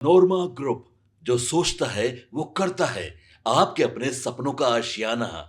नोरमा group, जो सोचता है वो करता है। आपके अपने सपनों का आशियाना।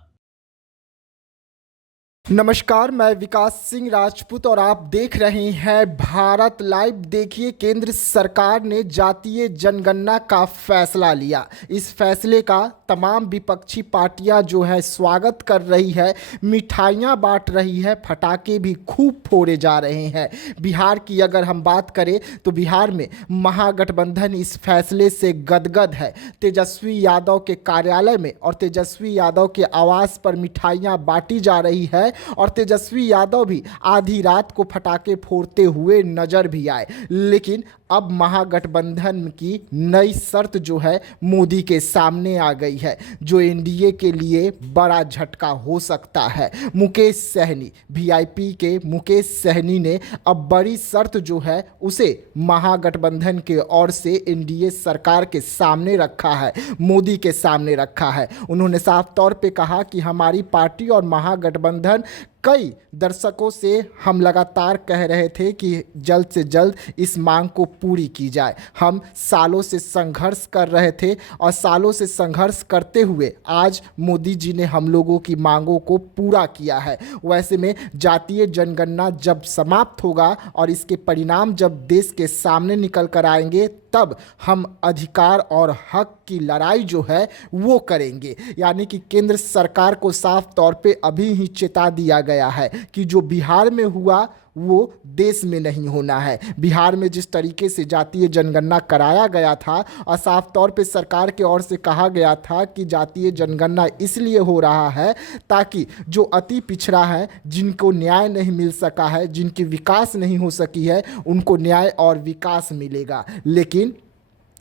नमस्कार, मैं विकास सिंह राजपूत और आप देख रहे हैं भारत लाइव। देखिए, केंद्र सरकार ने जातीय जनगणना का फैसला लिया। इस फैसले का तमाम विपक्षी पार्टियां जो है स्वागत कर रही है, मिठाइयां बांट रही है, पटाखे भी खूब फोड़े जा रहे हैं। बिहार की अगर हम बात करें तो बिहार में महागठबंधन इस फैसले से गदगद है। तेजस्वी यादव के कार्यालय में और तेजस्वी यादव के आवास पर मिठाइयां बांटी जा रही है और तेजस्वी यादव भी आधी रात को पटाखे फोड़ते हुए नजर भी आए। लेकिन अब महागठबंधन की नई शर्त जो है मोदी के सामने आ गई है, जो एनडीए के लिए बड़ा झटका हो सकता है। मुकेश सहनी, वीआईपी के मुकेश सहनी ने अब बड़ी शर्त जो है उसे महागठबंधन के ओर से एनडीए सरकार के सामने रखा है, मोदी के सामने रखा है। उन्होंने साफ तौर पे कहा कि हमारी पार्टी और महागठबंधन, कई दर्शकों से हम लगातार कह रहे थे कि जल्द से जल्द इस मांग को पूरी की जाए। हम सालों से संघर्ष कर रहे थे और सालों से संघर्ष करते हुए आज मोदी जी ने हम लोगों की मांगों को पूरा किया है। वैसे में जातीय जनगणना जब समाप्त होगा और इसके परिणाम जब देश के सामने निकल कर आएंगे, तब हम अधिकार और हक की लड़ाई जो है वो करेंगे। यानी कि केंद्र सरकार को साफ तौर पे अभी ही चेता दिया गया है कि जो बिहार में हुआ वो देश में नहीं होना है। बिहार में जिस तरीके से जातीय जनगणना कराया गया था और साफ तौर पे सरकार के ओर से कहा गया था कि जातीय जनगणना इसलिए हो रहा है ताकि जो अति पिछड़ा है, जिनको न्याय नहीं मिल सका है, जिनकी विकास नहीं हो सकी है, उनको न्याय और विकास मिलेगा। लेकिन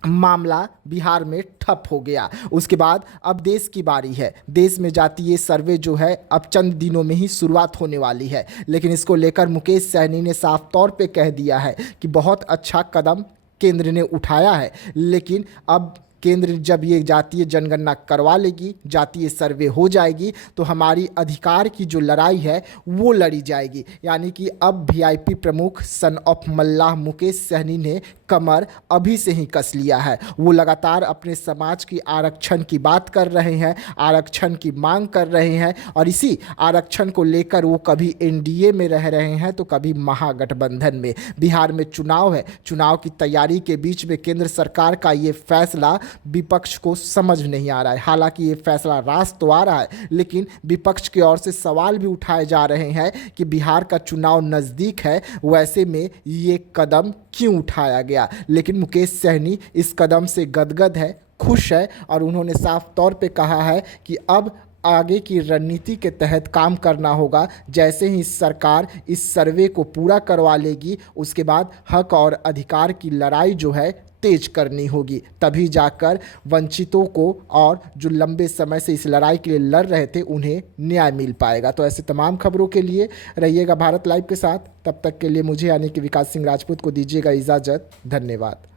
मामला बिहार में ठप हो गया। उसके बाद अब देश की बारी है। देश में जातीय सर्वे जो है अब चंद दिनों में ही शुरुआत होने वाली है। लेकिन इसको लेकर मुकेश सहनी ने साफ तौर पे कह दिया है कि बहुत अच्छा कदम केंद्र ने उठाया है, लेकिन अब केंद्र जब ये जातीय जनगणना करवा लेगी, जातीय सर्वे हो जाएगी, तो हमारी अधिकार की जो लड़ाई है वो लड़ी जाएगी। यानी कि अब वीआईपी प्रमुख सन ऑफ मल्लाह मुकेश सहनी ने कमर अभी से ही कस लिया है। वो लगातार अपने समाज की आरक्षण की बात कर रहे हैं, आरक्षण की मांग कर रहे हैं और इसी आरक्षण को लेकर वो कभी एनडीए में रह रहे हैं तो कभी महागठबंधन में। बिहार में चुनाव है, चुनाव की तैयारी के बीच में केंद्र सरकार का ये फैसला विपक्ष को समझ नहीं आ रहा है। हालांकि ये फैसला रास्त तो आ रहा है, लेकिन विपक्ष की ओर से सवाल भी उठाए जा रहे हैं कि बिहार का चुनाव नज़दीक है, वैसे में ये कदम क्यों उठाया गया। लेकिन मुकेश सहनी इस कदम से गदगद है, खुश है और उन्होंने साफ तौर पे कहा है कि अब आगे की रणनीति के तहत काम करना होगा। जैसे ही सरकार इस सर्वे को पूरा करवा लेगी, उसके बाद हक और अधिकार की लड़ाई जो है तेज करनी होगी, तभी जाकर वंचितों को और जो लंबे समय से इस लड़ाई के लिए लड़ रहे थे उन्हें न्याय मिल पाएगा। तो ऐसे तमाम खबरों के लिए रहिएगा भारत लाइव के साथ। तब तक के लिए मुझे यानी कि विकास सिंह राजपूत को दीजिएगा इजाजत। धन्यवाद।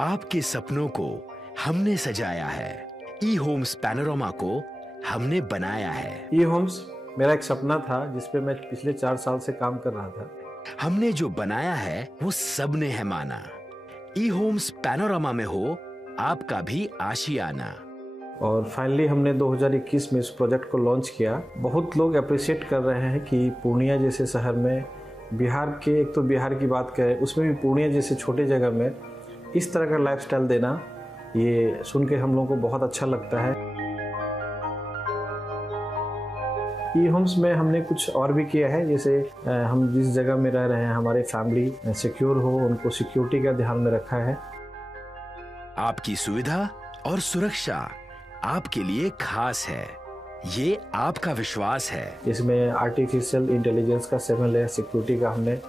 आपके सपनों को हमने सजाया है, ई होम्स पैनोरमा को हमने बनाया है। ई होम्स मेरा एक सपना था जिसपे मैं पिछले 4 साल से काम कर रहा था। हमने जो बनाया है वो सबने है माना। ई होम्स पैनोरमा में हो आपका भी आशियाना। और फाइनली हमने 2021 में इस प्रोजेक्ट को लॉन्च किया। बहुत लोग अप्रिशिएट कर रहे हैं कि पूर्णिया जैसे शहर में, बिहार के, एक तो बिहार की बात करें उसमें भी पूर्णिया जैसे छोटे जगह में इस तरह का लाइफस्टाइल देना, ये सुन के हम लोगों को बहुत अच्छा लगता है। ई होम्स में हमने कुछ और भी किया है, जैसे हम जिस जगह में रह रहे हैं हमारे फैमिली सिक्योर हो, उनको सिक्योरिटी का ध्यान में रखा है। आपकी सुविधा और सुरक्षा आपके लिए खास है, ये आपका विश्वास है। इसमें आर्टिफिशियल इंटेलिजेंस का 7 लेयर सिक्योरिटी का हमने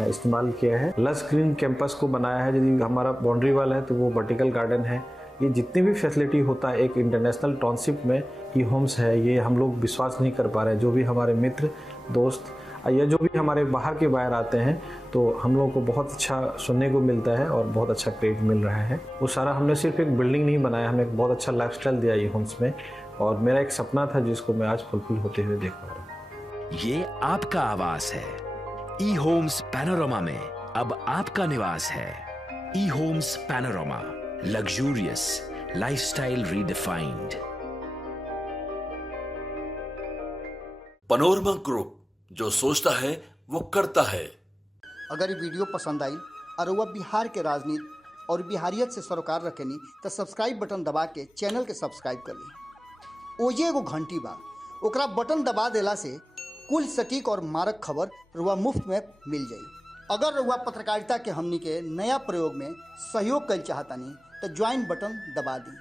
इस्तेमाल किया है। लस ग्रीन कैंपस को बनाया है। यदि हमारा बाउंड्री वाल है तो वो वर्टिकल गार्डन है। ये जितनी भी फैसिलिटी होता है एक इंटरनेशनल टाउनशिप में ई होम्स है, ये हम लोग विश्वास नहीं कर पा रहे हैं। जो भी हमारे मित्र दोस्त या जो भी हमारे बाहर के बाहर आते हैं तो हम लोगों को बहुत अच्छा सुनने को मिलता है और बहुत अच्छा क्रेडिट मिल रहा है। वो सारा हमने सिर्फ एक बिल्डिंग नहीं बनाया, हमें एक बहुत अच्छा लाइफस्टाइल दिया ई होम्स में और मेरा एक सपना था जिसको मैं आज फुलफिल होते हुए देख पा रहा हूँ। ये आपका आवास है। ई होम्स पैनोरमा में अब आपका निवास है। E Homes Panorama, luxurious lifestyle redefined. Panorama group, जो सोचता है वो करता है। अगर ये वीडियो पसंद आई और वह बिहार के राजनीति और बिहारियत से सरोकार रखेनी तो सब्सक्राइब बटन दबा के चैनल के सब्सक्राइब कर ली। ओजे एगो घंटी बा, ओकरा बटन दबा देला से कुल सटीक और मारक खबर रुआ मुफ्त में मिल जाई। अगर रुआ पत्रकारिता के हमनी के नया प्रयोग में सहयोग कर चाहतानी तो ज्वाइन बटन दबा दी।